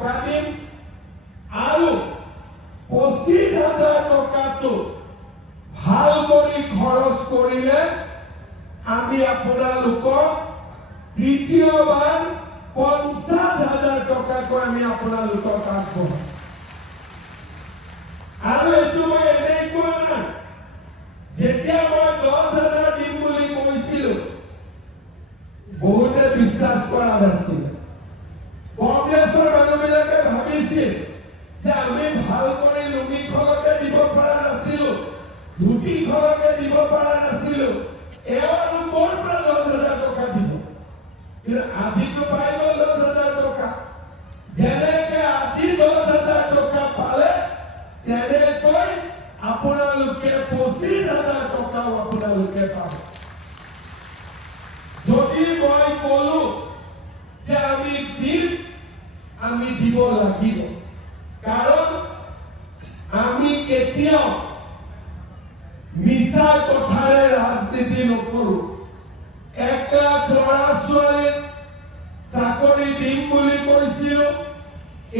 টকা দিম আৰু 25,000 টকাটো ভাল কৰি খৰচ কৰিলে আমি আপোনালোকক দ্বিতীয়বাৰ 50,000 টকাকৈ আমি আপোনালোকক আগবঢ়াম। আৰু এইটো মই এনেই কোৱা নাই, যেতিয়া মই 10,000 দিম বুলি কৈছিলো বহুতে বিশ্বাস কৰা নাছিল। কংগ্ৰেছৰ মানুহবিলাকে ভাবিছিল যে আমি ভাল কৰি লুঙিখনকে দিব পৰা নাছিলো, ধুতিখনকে দিব পৰা নাছিলো, এওঁ আৰু ক'ৰ পৰা 10,000 টকা দিব। কিন্তু আজিতো পাই গ'ল 10,000 টকা। যেনেকে আজি 10,000 টকা পালে তেনেকৈ আপোনালোকে 25,000 টকাও আপোনালোকে পাব। যদি মই কলো যে আমি দিম, আমি দিব লাগিব, কাৰণ আমি কেতিয়াও মিছা কথাৰে ৰাজনীতি নকৰো। 1 লাখ ল'ৰা ছোৱালীক চাকৰি দিম বুলি কৈছিলো,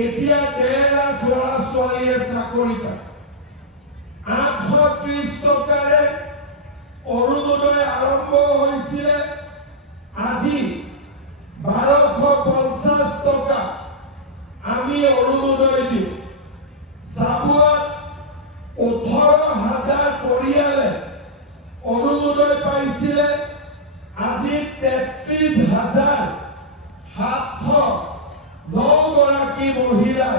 এতিয়া 1.5 লাখ ল'ৰা ছোৱালীয়ে চাকৰি পায়। 830 টকাৰে অৰুণোদয় আৰম্ভ হৈছিলে, আজি 1250 টকা আমি অৰুণোদয় দিওঁ। চাবুৱাত 18,000 পৰিয়ালে অৰুণোদয় পাইছিলে, আজি 33,709 গৰাকী মহিলাই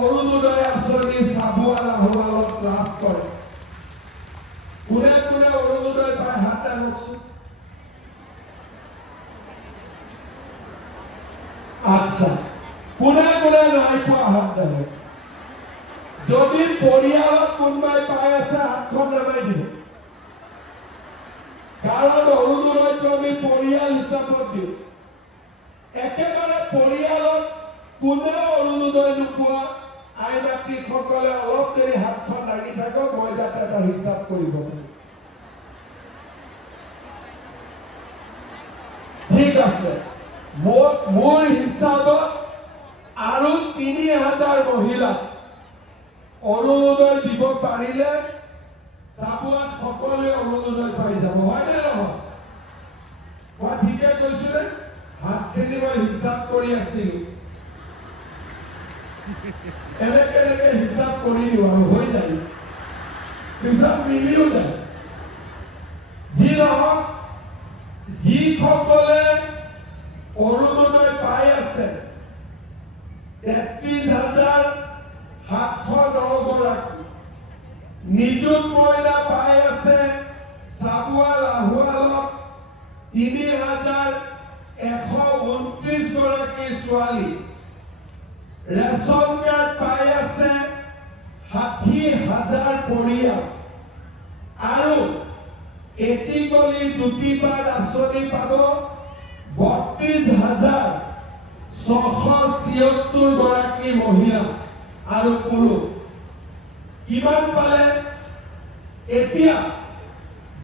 অৰুণোদয় আঁচনি চাবুৱা লাহোৱালত লাভ কৰে। কোনে কোনে অৰুণোদয় পায় হাত দাঙকচোন। আচ্ছা, কোনে কোনে নাই পোৱা হাত দাঙক। যদি পৰিয়ালত কোনোবাই পাই আছে হাতখন নামাই দিব, কাৰণ অৰুণোদয়টো আমি পৰিয়াল হিচাপত দিওঁ। একেবাৰে পৰিয়ালত কোনেও অৰুণোদয় নোপোৱা আই মাতৃসকলে অলপ দেৰি হাতখন দাঙি থাকক, মই যাতে এটা হিচাপ কৰিব পাৰো। ঠিক আছে, মোৰ হিচাপত আৰু 3,000 মহিলা অৰুণোদয় দিব পাৰিলে চাবুৱাত সকলোৱে অৰুণোদয় পাই যাব, হয়নে নহয়? মই ঠিকে কৈছো নে? হাতখিনি মই হিচাপ কৰি আছিলো, এনেকে হিচাপ কৰি দিওঁ আৰু হৈ যায়, পিছত মিলিও যায়। যি নহওক, যিসকলে অৰুণোদয় পাই আছে 33,709 গৰাকী, নিযুত মহিলা পাই আছে চাবুৱা লাহোৱালত 3,129 গৰাকী ছোৱালী, ৰেচন কাৰ্ড পাই আছে 60,000 পৰিয়াল, আৰু এটিকলি দুটিবাৰ আঁচনি পাব 32,676 গৰাকী মহিলা আৰু পুৰুষ। কিমান পালে এতিয়া?